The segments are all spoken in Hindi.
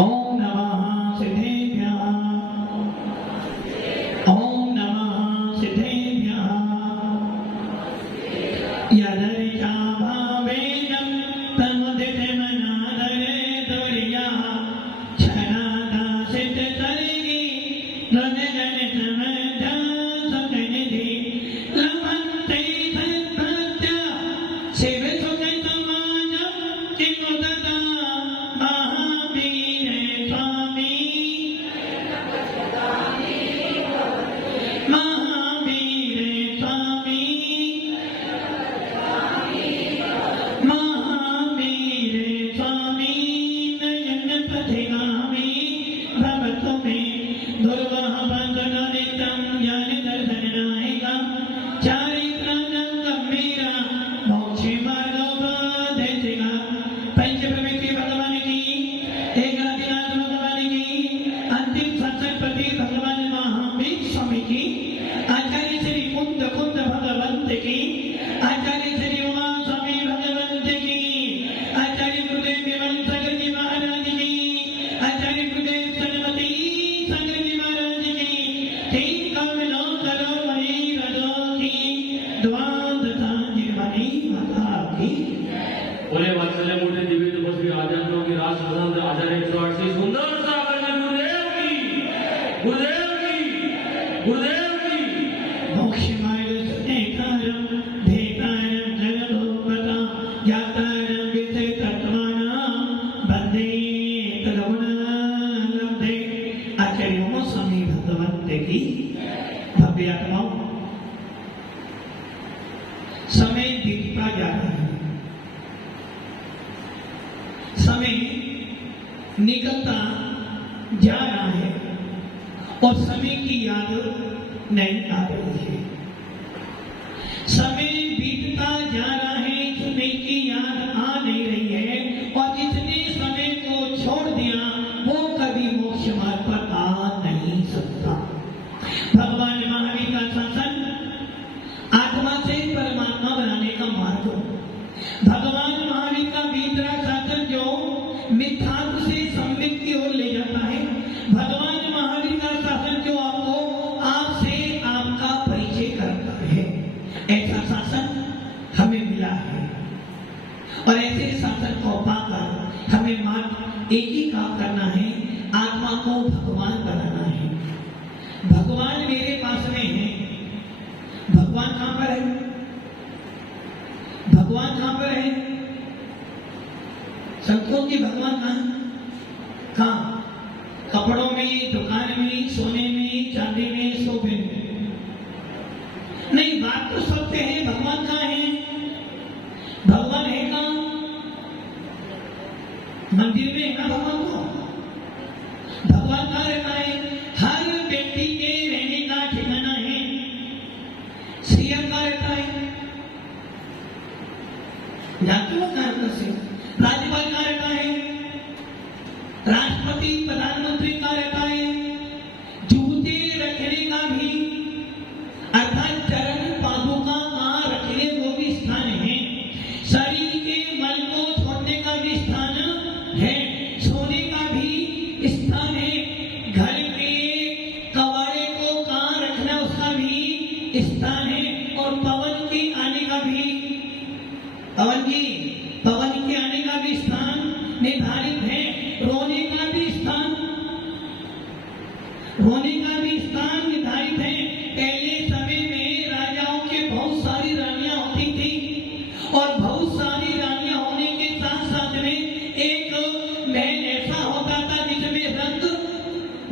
ओम नमः सिद्धेभ्यः ओम नमः सिद्धेभ्यः यदर्चा भावेन तमुदितमनादरे दुर्यः क्षणादा सिद्धतर्गी ननगणितमध्या सतनिधि लभन्ते सत्प्रत्या शिवसुखतमानं चिन्मुदता महावीर स्वामी महावीर स्वामी महावीर स्वामी नयन पथिगामी भवतु मे दुर्वाह बंधननितं ज्ञान दर्शननायिका चारित्रानं गंभीरा मोक्षे मार्गोपदेशिका पंच प्रवृत्ति भगवान की एकाधिनाथ भगवान की अंतिम सत्संगपति भगवान महावीर स्वामी की आचार्य श्री कुंद भगवंत की आचार्य श्री उमा स्वामी भगवंत की आचार्य गुरुदेव विमल सागर जी महाराज की आचार्य गुरुदेव सरस्वती सागर जी महाराज की तीन कमलों करो मणि रजो की द्वादशा निर्मणी माता की बोले वात्सल्य मूर्ति दिव्य तपस्वी आचार्यों की राज प्रधान आचार्य 108 सुंदर सागर गुरुदेव की मोक्ष मार्ग सुनेकारं भेदारं जगदोपता ज्ञातारं विषय तत्त्वानां बन्धे तदगुणलब्धे आचार्य उमा स्वामी भगवंत की भव्य आत्माओं समय बीतता जा रहा है समय निकलता जा रहा है और समय की याद नहीं आ रही है समय बीतता जा रहा है समय की याद आ नहीं रही है और जिसने समय को छोड़ दिया वो कभी मोक्ष मार्ग पर आ नहीं सकता भगवान महावीर का शासन आत्मा से परमात्मा बनाने का मार्ग भगवान महावीर का भीतरा शासन जो मिथ्यात्व से सम्यक की ओर ले जाता है भगवान महावीर का शासन जो आपको आपसे आपका परिचय करता है ऐसा शासन हमें मिला है और ऐसे शासन को पाकर हमें मात्र एक ही काम करना है आत्मा को भगवान बनाना है भगवान मेरे पास में है भगवान कहां पर है भगवान कहां पर है संतों की भगवान कहां कपड़ों में दुकान में सोने में चांदी में शोभे में नहीं बात तो सबसे है भगवान कहां है भगवान है कहां मंदिर में है ना भगवान को भगवान कहां रहता है हर व्यक्ति के रहने का ठिकाना है सीएम कहां रहता है जानते हो कहां रहता है राज्यपाल कहां रहता है राष्ट्रपति प्रधानमंत्री कहां रहता है जूते रखने का भी अर्थात चरण पादुका कहां रखने वो भी स्थान है शरीर के मल को छोड़ने का भी स्थान है सोने का भी स्थान है घर के कबाड़े को कहां रखना उसका भी स्थान है और पवन के आने का भी पवन के आने का भी स्थान निर्धारित है रोने का भी स्थान निर्धारित है पहले समय में राजाओं के बहुत सारी रानियां होती थी और बहुत सारी रानियां होने के साथ साथ में एक महल ऐसा होता था जिसमें रंग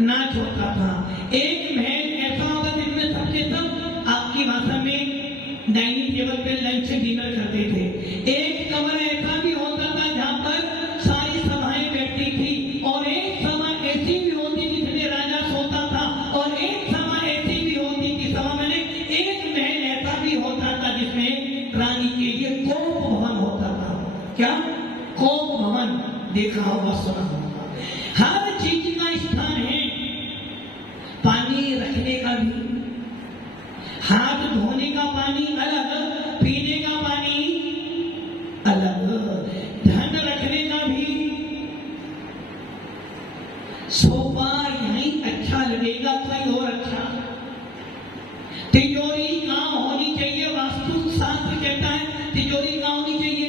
नाच होता था एक महल ऐसा होता जिसमें सबके सब आपकी भाषा में डाइनिंग टेबल पे लंच डिनर करते थे एक कमरा ऐसा भी होता था जहां पर सारी सभाएं बैठती थी और एक सभा ऐसी भी होती जिसमें राजा सोता था और एक सभा ऐसी भी होती कि सभा में एक महल ऐसा भी होता था जिसमें रानी के लिए कोप भवन होता था क्या कोप भवन देखा होगा सुना होगा हर चीज का स्थान है पानी रखने का भी हाथ धोने का पानी अलग पीने का पानी अलग धन रखने का भी सोफा यहीं अच्छा लगेगा, कोई और अच्छा। तिजोरी कहाँ होनी चाहिए? वास्तु शास्त्र कहता है तिजोरी कहाँ होनी चाहिए?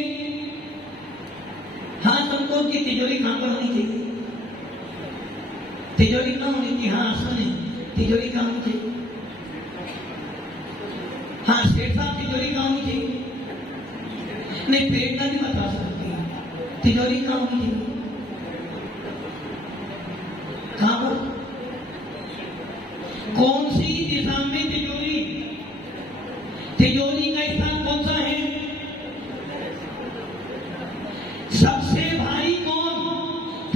हाँ, तुमको की तिजोरी कहाँ पर होनी चाहिए? तिजोरी कहाँ होनी चाहिए? हाँ सुने, तिजोरी कहाँ होनी चाहिए? हाँ सेठ साहब, तिजोरी कहाँ होनी चाहिए? नहीं, प्रेरणा नहीं बता सकती। तिजोरी कहाँ होनी चाहिए? कहाँ पर? कौन सी दिशा में तिजोरी? तिजोरी का स्थान कौन सा है? सबसे भारी कौन?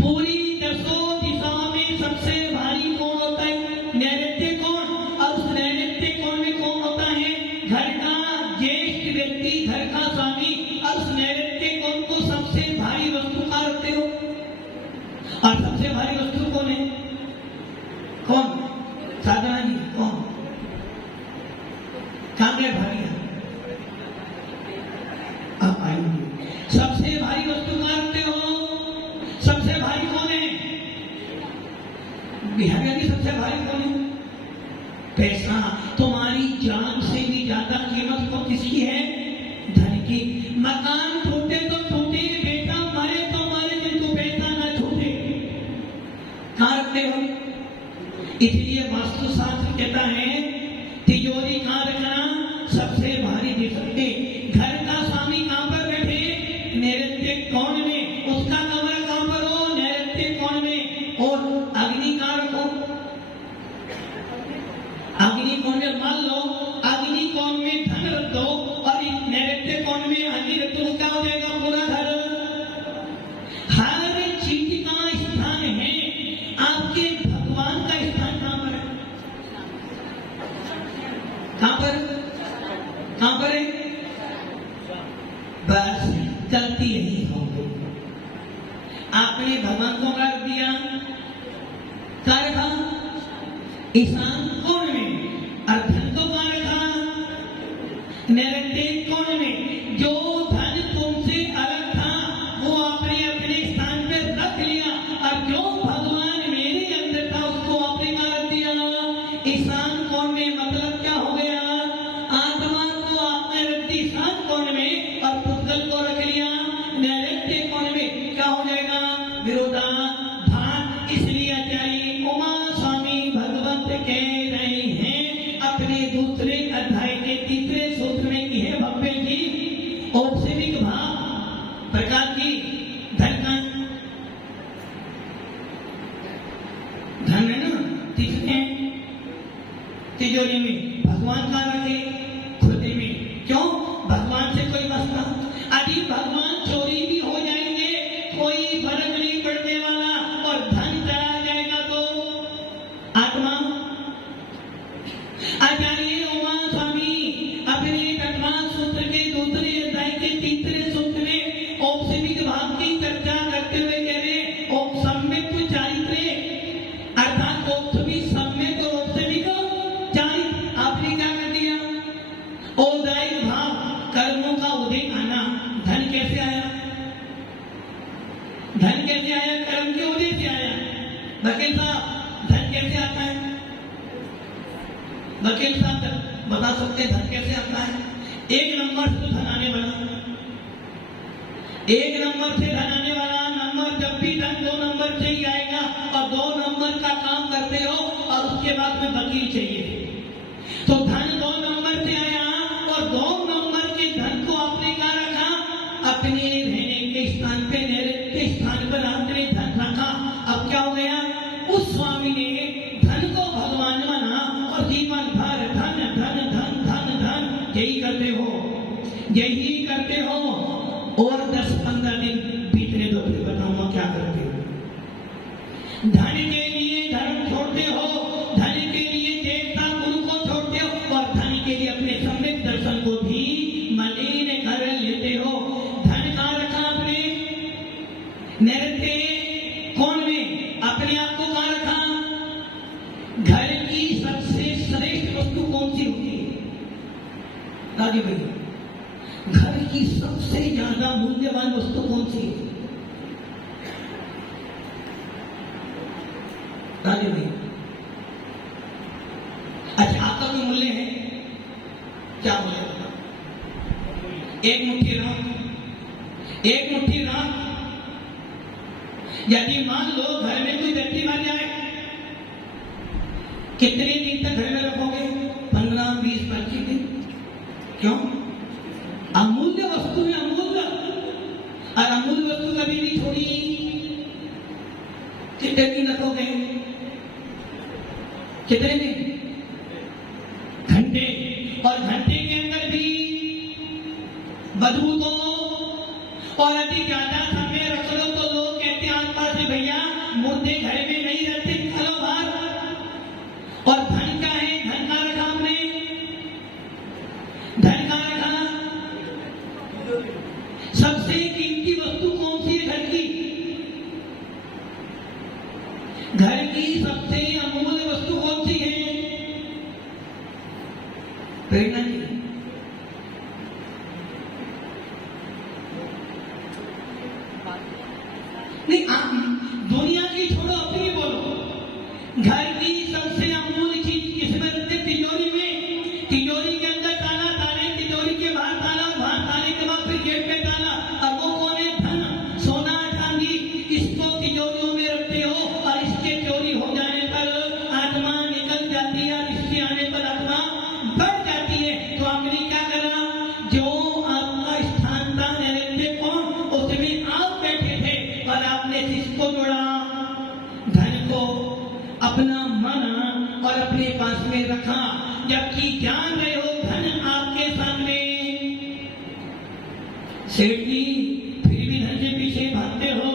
पूरी 10 दिशाओं में सबसे भारी कौन होता है? नैऋत्य कोण। और उस नैऋत्य कोण में कौन होता है? घर का ज्येष्ठ व्यक्ति, घर का स्वामी। और उस नैऋत्य कोण को सबसे भारी वस्तु का रखते हो। और सबसे भारी वस्तु कौन है? कौन? साधना जी, कौन? कांगड़े भारी है। आप आएंगे। सबसे भारी वस्तु कहाँ रखते हो? सबसे भारी कौन है? बिहार की सबसे भारी कौन है? पैसा। तुम्हारी जान से भी ज्यादा कीमत तो किसकी है? धन की। मकान टूटे तो टूटे, बेटा मरे तो मरे, किंतु पैसा ना छूटे। कहाँ रखते हो? इसलिए वास्तुशास्त्र कहता है तिजोरी कहाँ रखना? सबसे भारी दिशा में। घर का स्वामी कहाँ पर बैठे? नैऋत्य कोण में। उसका कमरा कहाँ पर हो? नैऋत्य कोण में। और अग्नि कहाँ रखो? अग्नि कोण में। मान लो अग्नि कोण में धन रख दो और नैऋत्य कोण में अग्नि रख दो, क्या हो जाएगा? पूरा घर। हर चीज का स्थान है। आपके भगवान का स्थान कहाँ पर है? कहाँ पर? कहाँ पर है? बस गलती यही हो गई। आपने भगवान को रख दिया, कर था ईशान कोण में, और धन को कहाँ रखा? नैऋत्य कोण में। जो धन तुमसे अलग था वो आपने अपने स्थान पर रख लिया, और जो भगवान मेरे अंदर था उसको आपने कहाँ रख दिया? ईशान कोण में। मतलब क्या हो गया? आत्मा को आपने रख दी ईशान कोण में और पुद्गल को रख लिया नैऋत्य कोण में। क्या हो जाएगा? विरोधाभास। इसलिए आचार्य उमा स्वामी भगवत कह रहे हैं अपने दूसरे अध्याय के 3रे सूत्र में कि हे भव्य जी, औपसेविक भाव प्रकार की धन का धन है ना, तिजोरी में। भगवान का रखे खुदे में। क्यों? भगवान से कोई मसला। अभी भगवान चोरी भी हो जाएंगे, कोई फर्क नहीं पड़ने वाला, और धन चला जाएगा तो आत्मा। आचार्य उमा स्वामी अपने तत्वान सूत्र के दूसरे अध्याय के 3रे सूत्र में औपसेविक भाव की चर्चा करते हुए कह रहे औपसम्यक चारित्र्य, अर्थात औपसेविक सम्यक और औपसेविक चारित्र्य। आपने क्या कर दिया? औदायिक भाव, कर्मों का उदय आना। धन कैसे आया? धन कैसे आया? कर्म के उदय से आया। वकील साहब, धन कैसे आता है? वकील साहब बता सकते हैं धन कैसे आता है? 1 नंबर से धन आने वाला, 1 नंबर से धन आने वाला नंबर। जब भी धन 2 नंबर से ही आएगा, और 2 नंबर का काम करते हो, और उसके बाद में वकील चाहिए। तो धन 2 नंबर से आया, और 2 नंबर के धन को आपने कहाँ रखा? अपने रहने के स्थान पे, नैऋत्य स्थान पर आपने धन रखा। अब क्या हो गया? उस स्वामी ने धन को भगवान माना, और जीवन भर धन धन धन धन धन यही करते हो, यही करते हो। और 10-15 दिन बीतने दो, फिर बताऊंगा क्या करते हो। धन के लिए धर्म छोड़ते हो, धन के लिए देवता गुरु को छोड़ते हो, और धन के लिए अपने सम्यक दर्शन को भी मलिन कर लेते हो। धन का राजू भाई, अच्छा आपका कोई मूल्य है? क्या मूल्य बताओ? एक मुट्ठी राख, एक मुट्ठी राख। यदि मान लो घर में कोई व्यक्ति मर जाए, कितने दिन तक घर में रखोगे? 15, 20, 25 दिन। क्यों? अमूल्य वस्तु है, अमूल्य, और अमूल्य वस्तु कभी भी छोड़ी। कितने दिन रखोगे? कितने दिन? घंटे। और घंटे के अंदर भी बदबू को, और यदि ज्यादा समय रख लो तो लोग कहते हैं आसपास से, भैया मुर्दे घर में नहीं रहते, चलो बाहर। और धन का है, धन का रखा हमने, धन का रखा। सबसे कीमती वस्तु कौन सी है घर की? घर की सबसे अमूल्य वस्तु कौन सी है? प्रेरणा जी। नहीं, आप दुनिया की छोड़ो, अपनी बोलो। घर की सबसे अमूल्य चीज किसमें रखते? तिजोरी में। तिजोरी के अंदर ताला, ताले तिजोरी के बाहर ताला, बाहर ताले के बाद फिर जेब में ताला। अब वो कौन है? धन, सोना, चांदी। इसको तिजोरियों में रखते हो, और इसके चोरी हो जाने पर आत्मा निकल जाती है, और इसके आने पर आत्मा बढ़ जाती है। तो आपने क्या करा? जो आपका स्थान था नैवेद्य कौन, उसमें आप बैठे थे, और आपने किसको जोड़ा? धन को अपना माना और अपने पास में रखा, जबकि जान रहे हो धन आपके सामने। सेठ जी फिर भी धन से पीछे भागते हो।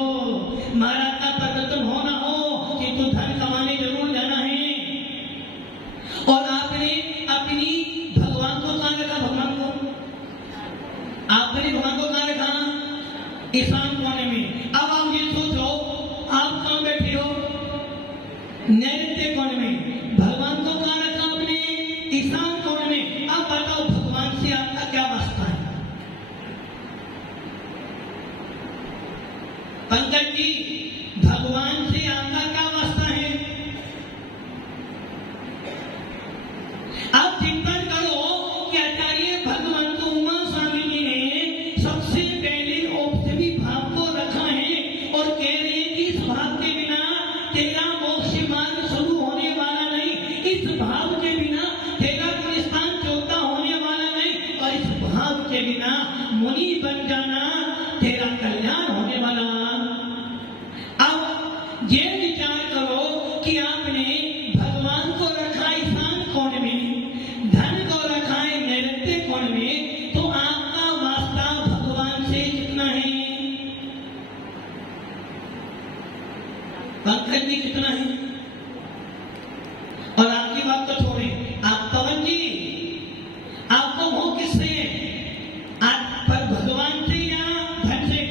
महाराज का प्रदर्शन हो ना हो कि तो धन कमाने जरूर जाना है। और आपने अपनी भगवान को कहां रखा? भगवान को आपने भगवान को कहां रखा? ईशान कोने में। अब आप ये सोचो, आप कहां बैठे हो? नैऋत्य कोण में। भगवान को कहां रखा आपने? ईशान कोण में। अब बताओ भगवान से आपका क्या वास्ता है? पंकज जी, भगवान से आपका क्या वास्ता है? आप चिंतन करो कि आचार्य भगवान को उमा स्वामी जी ने सबसे पहले औपचारिक भाव को रखा है, और कह रहे हैं कि इस भाव के बिना तेरा मोक्ष मार्ग शुरू होने वाला नहीं, इस भाव के बिना तेरा कोई स्थान चौथा होने वाला नहीं, और इस भाव के बिना मुनि बन जाना तेरा कल्याण होने वाला। अब ये विचार करो कि आपने भगवान को रखा ईशान कोण में, धन को रखा है नैऋत्य कोण में, तो आपका वास्ता भगवान से कितना है? पंकज जी कितना है? और आपकी बात तो छोड़े, आप पवन जी, आपको वो किससे है? आप पर भगवान से या धन से?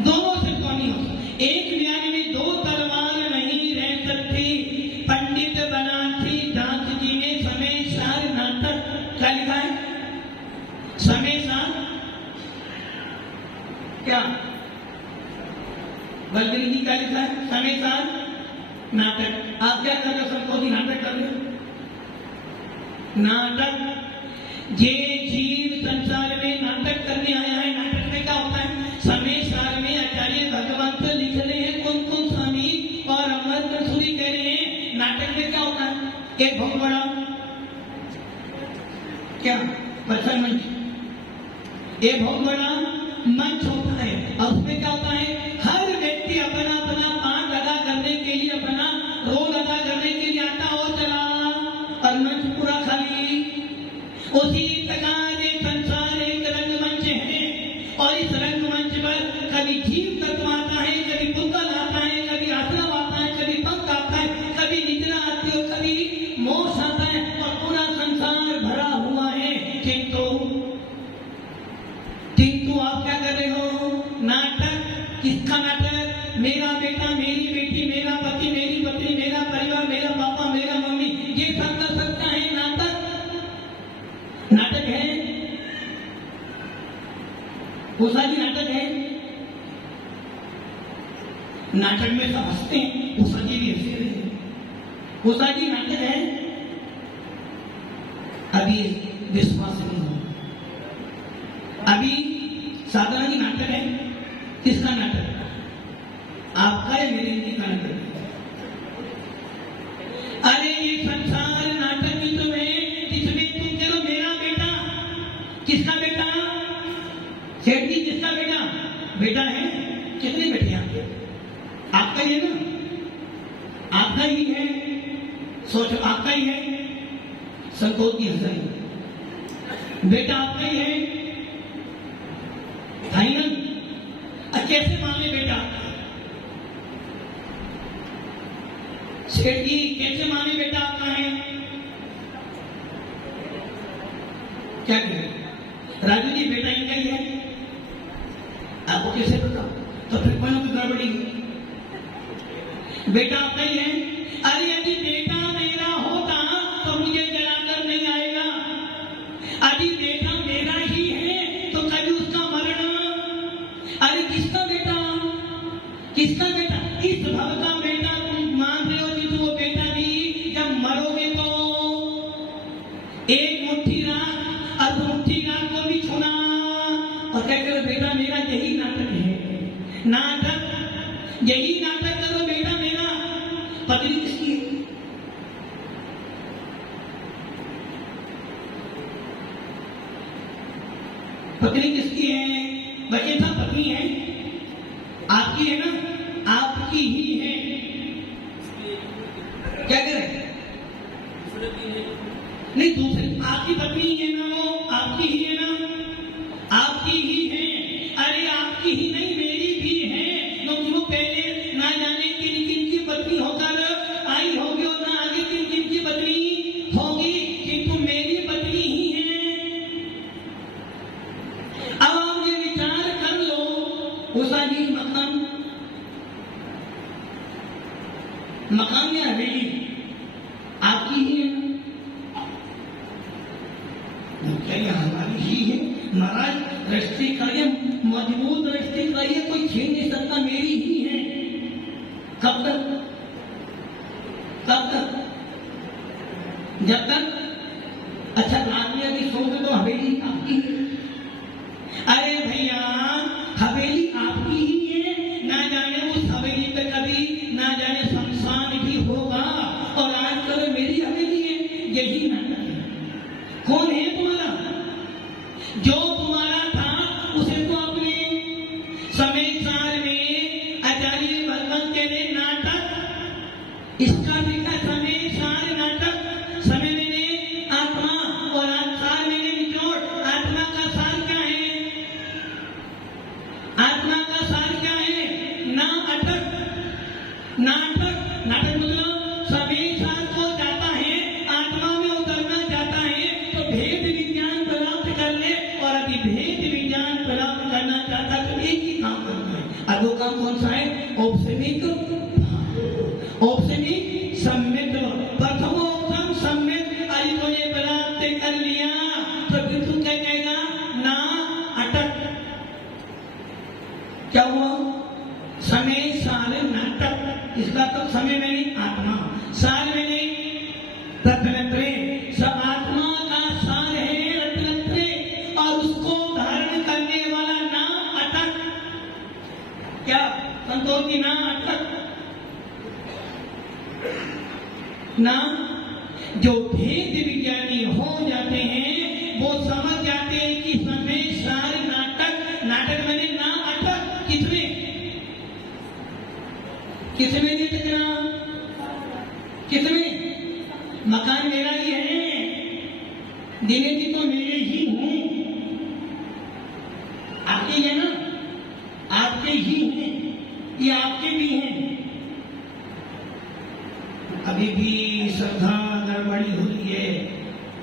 दोनों से कौन नहीं हो? एक न्याय में दो तलवार नहीं रह सकती। पंडित बनारसी दास जी ने समय सार नाटक क्या लिखा है? समय सार क्या? बलदेव जी क्या लिखा है? समय सार नाटक। आप क्या कर रहे हो? सबको भी नाटक कर रहे हो। नाटक, ये जीव संसार में नाटक करने आया है। नाटक में क्या होता है? समय सार में आचार्य भगवान से लिख रहे हैं कौन कौन स्वामी, और अमर सूरी कह रहे हैं। नाटक में क्या होता है? एक बहुत बड़ा क्या प्रसन्न मंच, एक बहुत बड़ा मंच होता है, और उसमें क्या होता है? हर व्यक्ति अपना अपना पाठ अदा करने के लिए, अपना रोल अदा करने के लिए आता और चला, और मंच पूरा खाली। उसी प्रकार ये संसार एक रंगमंच है, और इस रंगमंच पर कभी जीव तत्व आता है, कभी पुतल आता है, कभी आश्रम आता है, कभी पंख आता है, कभी निद्रा आती है, कभी मोक्ष आता है, और पूरा संसार भरा हुआ है। किंतु आप क्या कर रहे हो? नाटक। किसका नाटक? मेरा बेटा, मेरी बेटी, मेरा पति, मेरी पत्नी, मेरा परिवार, मेरा पापा, मेरा मम्मी, ये सब कर सकता है नाटक? नाटक है? उषा जी नाटक है? नाटक में सब हंसते हैं, उषा जी भी हंसे रहे हैं। उषा जी नाटक है, अभी विश्वास नहीं हो, अभी साधना जी नाटक है। किसका नाटक? आपका या मेरे जी का नाटक? अरे ये संसार नाटक भी तो है, जिसमें तुम कह लो मेरा बेटा। किसका बेटा? सेठ जी किसका बेटा? बेटा है। कितने बेटे आपके? आपका ही है ना, आपका ही है। सोचो, आपका ही है। संतोष की हंसाई, बेटा आपका ही है, फाइनल। कैसे माने बेटा? सेठ जी कैसे माने बेटा आपका है? क्या करें? राजू जी बेटा इनका ही है, आपको कैसे पता? तो फिर कोई गड़बड़ी, बेटा आपका ही है। अरे यदि बेटा मेरा होता तो मुझे जलाकर नहीं आएगा। यदि बेटा मेरा ही है तो कभी उसका मरण। अरे किसका बेटा? किसका बेटा? इस भव का बेटा तुम मान रहे हो कि तो वो बेटा भी जब मरोगे तो एक मुट्ठी राख और मुट्ठी राख को भी छूना और कहकर बेटा मेरा यही नाटक है। नाटक, यही नाटक करो बेटा मेरा। पत्नी किसकी है? पत्नी किसकी है? बच्चे था पत्नी है, आपकी है ना? आपकी ही है। क्या करें? नहीं, दूसरी आपकी पत्नी ही है ना, वो आपकी ही है ना, आपकी ही है। अरे आपकी ही नहीं, मेरी भी है। तुम पहले ना जाने किन किन की पत्नी होकर आई होगी और ना आगे किन किन की पत्नी होगी, किंतु मेरी पत्नी ही है। अब आप ये विचार कर लो, उषा जी मकान या हवेली आपकी ही है ना? क्या ये हमारी ही है? महाराज रस्ते करिए, मजबूत रस्ते करिए, कोई छीन नहीं सकता, मेरी ही है। कब तक? कब तक? जब तक अच्छा रात में यदि सोओगे तो हवेली आपकी है। अरे भैया हवेली आपकी ही है, ना जाने उस हवेली पे कभी ना जाने शमशान भी होगा, और आज कल मेरी हवेली है। यही नाटक है। कौन है तुम्हारा? जो तुम्हारा था उसे तो अपने समय सार में आचार्य भगवान के लिए नाटक, इसका देखा समय सार नाटक। समय मैंने आत्मा और सार मैंने निचोड़। आत्मा का सार क्या है? आत्मा का सार क्या है? ना अटक, नाटक। नाटक मतलब समय सार को जाता है, आत्मा में उतरना चाहता है तो भेद विज्ञान प्राप्त कर ले, और अभी भेद विज्ञान प्राप्त करना चाहता तो एक ही काम करना है। और वो काम कौन सा है? औपसमिक, औपसमिक सम्यक, प्रथमोपम सम्यक। अरे तो ये प्राप्त कर लिया तो फिर तू क्या कहेगा? ना अटक। क्या हुआ? समय सार नाटक। इसका तो समय मैंने आत्मा, सार मैंने रत्नत्रय। सब आत्मा का सार है रत्नत्रय, और उसको धारण करने वाला ना अटक। क्या संतोष की? ना अटक, ना। जो भेद विज्ञानी हो जाते हैं वो समझ जाते हैं कि समय सार नाटक। नाटक मैंने ना अटक। किसमें? किसमें नहीं टकरा? किसमें? मकान मेरा ही है, दिने की तो मेरे ही हूं। आपके है ना? आपके ही हैं, ये आपके भी हैं। अभी भी श्रद्धा गड़बड़ी हो रही है।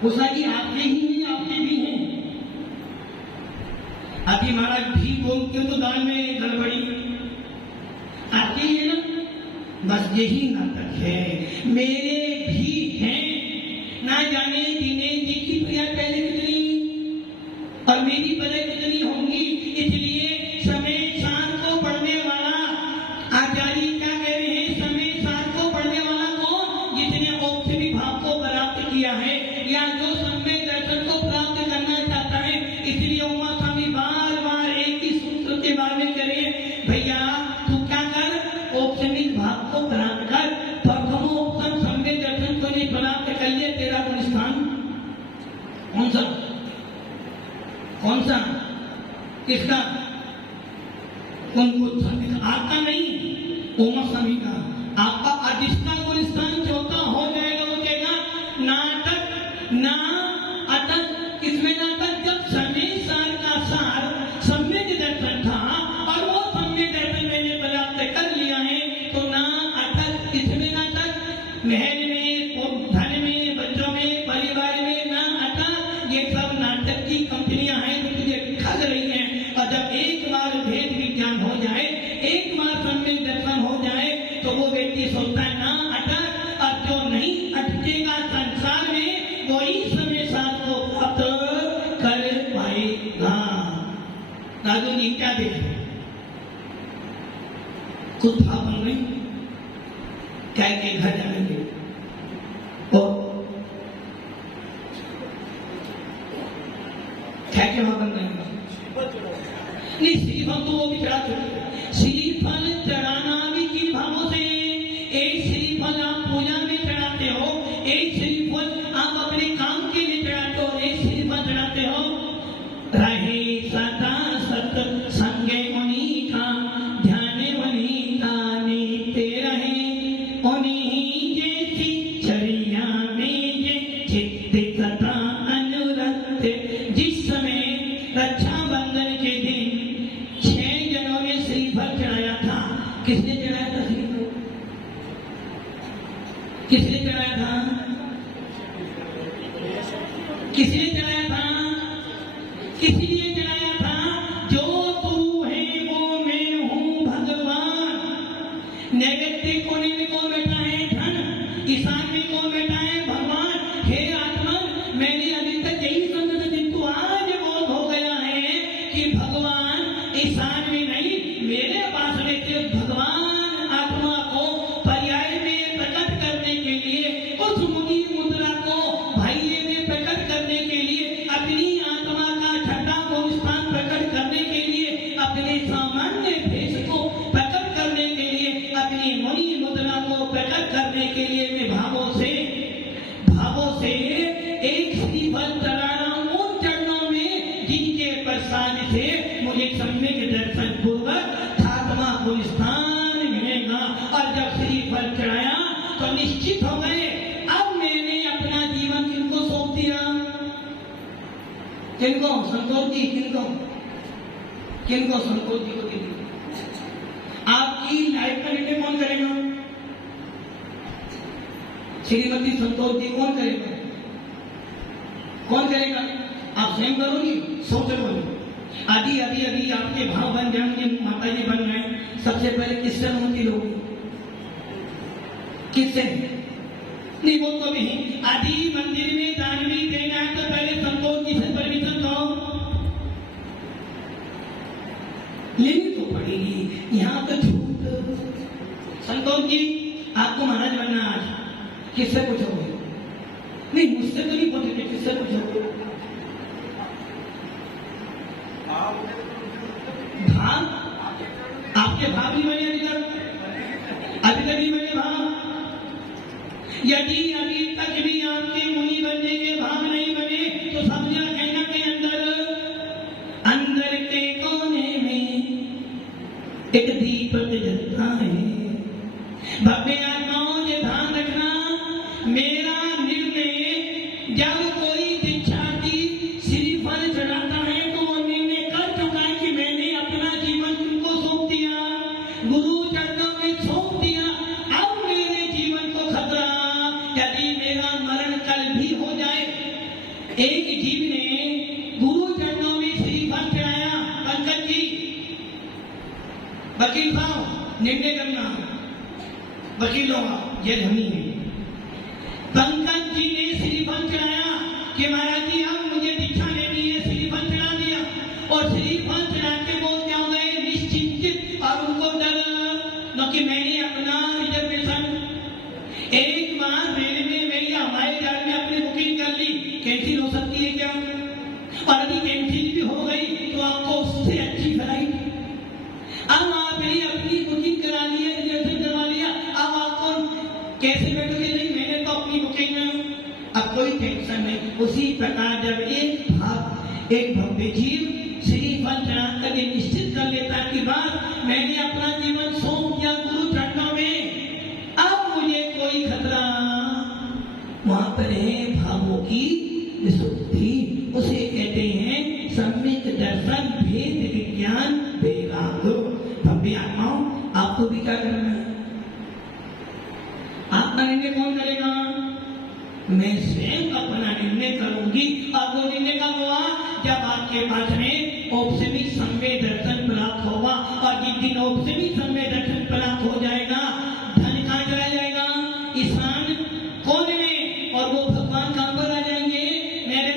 उषा जी आपके ही हैं, आपके भी हैं। अभी महाराज भी बोलते तो दाल में गड़बड़ी, आपके ही है ना? बस यही नाटक है। मेरे भी हैं, ना जाने दिनेश जी की प्रिया पहले कितनी और मेरी पहले कितनी होंगी। इसलिए समय शान को पढ़ने वाला आचार्य आचार्य क्या कह रहे हैं, समय सार को पढ़ने वाला कौन, जिसने औक्षणिक भाव को प्राप्त किया है या जो सम्यक दर्शन को प्राप्त करना चाहता है। इसलिए उमा स्वामी बार बार एक ही सूत्र के बारे में करें, भैया तू क्या कर, औक्षणिक भाव को प्राप्त कर, प्रथमोत्तम सम्यक दर्शन को नहीं प्राप्त कर लिया, तेरा गुणस्थान कौन सा, कौन सा, किसका, उनको आपका नहीं, उमा स्वामी का, आपका अधिष्ठान गुणस्थान चौथा हो जाएगा। वो कहेगा नाटक ना अटक, किसमें नाटक, जब समय सार का सार सम्यक दर्शन था और वो सम्यक दर्शन मैंने प्राप्त कर लिया है, तो ना अटक, किसमें नाटक, महल में, धन में, बच्चों में, परिवार में ना अटक, ये सब नाटक की कंपनियां हैं जो तुझे ठग रही हैं। और जब एक बार भेद विज्ञान हो जाए, एक बार सम्यक दर्शन हो जाए, तो वो व्यक्ति सोचता है ना अटक, और जो नहीं अटकेगा संसार में वही समय साथ को प्राप्त कर पाएगा। राजू जी क्या देखे, खुद भाव बन गई, क्या के घर जाएंगे और क्या के भाव बन गए, नहीं श्रीफल तो वो भी चढ़ा चुके, श्रीफल चढ़ाना भी किन भावों से, एक श्रीफल आप पूजा में चढ़ाते हो, एक श्रीफल आप अपने काम के लिए चढ़ाते हो, एक श्रीफल चढ़ाते हो रहे सदा सत संगे उन्हीं का ध्यान उन्हीं का नीते रहे, उन्हीं जैसी चरिया में ये चित्त सदा अनुरक्त। जिस समय रक्षाबंधन के दिन 6 जनों ने श्रीफल चढ़ाया था, किसने चढ़ाया था श्रीफल, किसने चढ़ाया था, किसने चढ़ाया था, इसलिए चढ़ाया था जो तू है वो मैं हूँ भगवान। नैवेद्य कोने में कौन बैठा है, धन, ईशान में कौन बैठा है, भगवान। हे आत्मन, मैंने अभी तक यही समझा था, किंतु आज बोध हो गया है कि भगवान ईशान में नहीं, मेरे पास रहते भगवान आत्मा को पर्याय में प्रकट करने के लिए, उस मुनि मुद्रा को भाइये में प्रकट करने के लिए, अपनी आत्मा का छठा को स्थान प्रकट करने के लिए, अपने सामान्य भेष को प्रकट करने के लिए, अपनी मुनि मुद्रा को प्रकट करने के लिए मैं भावों से एक श्रीफल चढ़ा रहा हूं उन चरणों में जिनके प्रसाद से मुझे सम्यक दर्शन पूर्वक आत्मा को स्थान मिलेगा। और जब श्रीफल चढ़ाया तो निश्चित हो गए, अब मैंने अपना जीवन किनको सौंप दिया, किनको, संतोष जी, किनको, किनको, संतोष जी को दे दिया। आपकी लाइफ का निर्णय कौन करेगा, श्रीमती संतोष जी कौन करेगा, कौन करेगा, आप स्वयं करोगी, सोच लोगे। अभी अभी अभी आपके भाव बन जाएंगे, माता जी बन गए, सबसे पहले किससे अनुमति लोगे, किससे, नहीं वो तो नहीं, आदि मंदिर में दान भी देना है तो पहले संतोष जी से परमिशन दो, लेनी तो पड़ेगी। यहाँ तो झूठ, संतोष जी आपको महाराज बनना, आज किससे पूछोगे, नहीं मुझसे तो नहीं पूछोगे, किससे पूछोगे, भाव, आपके भाव नहीं बने अभी तक नहीं बने भाव। यदि अभी तक भी आपके मुनि बनने के भाव नहीं बने तो समझा कहीं ना कहीं अंदर के कोने में एक दीपक जलता है। भव्य आत्माओं ने ध्यान रखना, मेरा निर्णय जब कोई दीक्षार्थी श्रीफल चढ़ाता है तो वो निर्णय कर चुका है कि मैंने अपना जीवन तुमको सौंप दिया, गुरु चरणों में सौंप दिया। अब मेरे जीवन को खतरा, यदि मेरा मरण कल भी हो जाए। एक जीव ने गुरु चरणों में श्रीफल चढ़ाया, पंकज जी, वकील साहब निर्णय करना, वकील होगा ये धनी है। पंकज जी ने श्रीफल चढ़ाया कि महाराज जी अब मुझे दीक्षा लेनी है, श्रीफल चढ़ा दिया और श्रीफल चढ़ा के बोल क्या हो गए, निश्चिंत, और उनको डर न कि मैं मैंने अपना रिजर्वेशन एक बार रेलवे में या हवाई जहाज में अपनी बुकिंग कर ली, कैंसिल हो सकती है क्या? और यदि कैंसिल भी हो गई तो आपको उससे अच्छी फ्लाइट, अब आपने अपनी बुकिंग करा ली है, रिजर्वेशन करवा लिया, अब आपको कैसे बैठोगे? नहीं, मैंने तो अपनी बुकिंग में, अब कोई टेंशन नहीं। उसी प्रकार जब एक भव्य जीव श्री फल चढ़ाकर ये निश्चित कर लेता कि बात मैंने अपना जीवन सौंप दिया गुरु चरणों में, अब मुझे कोई खतरा, वहां पर है भावों की विशुद्धि। उसे कहते हैं सम्यक दर्शन भेद विज्ञान वैराग। भव्य आत्माओं, आपको भी क्या करना है? आपका निर्णय कौन करेगा? मैं स्वयं अपना निर्णय करूंगी। और वो निर्णय कब हुआ? जब आपके पास में औपसेमिक संवेद दर्शन प्राप्त होगा। और जिस दिन औपसेमिक संवेद दर्शन प्राप्त हो जाएगा, धन कहाँ चला जाएगा? ईशान कोण में, और वो भगवान कहाँ पर आ जाएंगे? मेरे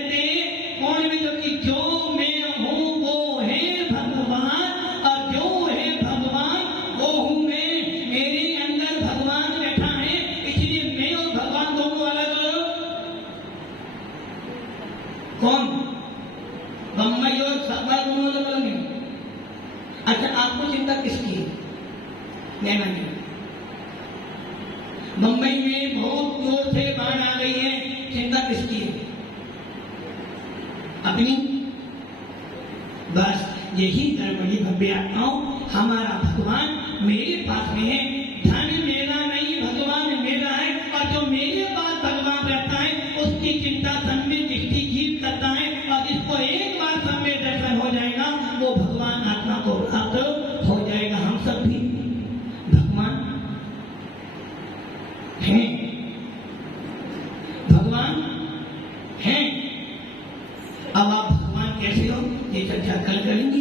कोण में, जो कि जो मैं हूँ वो है भगवान, और जो है भगवान वो हूँ मैं। मेरे अंदर भगवान बैठा है, इसलिए मैं और भगवान दोनों अलग। कौन? बम्बई और सागर दोनों अलग अलग हैं। अच्छा, आपको चिंता किसकी है? मैं नहीं। मुंबई में बहुत जोर से बाढ़ आ गई है, चिंता किसकी है? अपनी। बस यही गड़बड़ी भव्य आत्माओं, हमारा भगवान मेरे पास में है, धन मेरा नहीं भगवान मेरा है। और जो मेरे पास भगवान रहता है उसकी चिंता सम्यक दृष्टि जीव करता है, और जिसको एक बार सम्यक दर्शन हो जाएगा वो भगवान आत्मा को प्राप्त हो जाएगा। हम सब भी भगवान हैं, भगवान हैं। अब आप भगवान कैसे हो ये चर्चा कल करेंगे।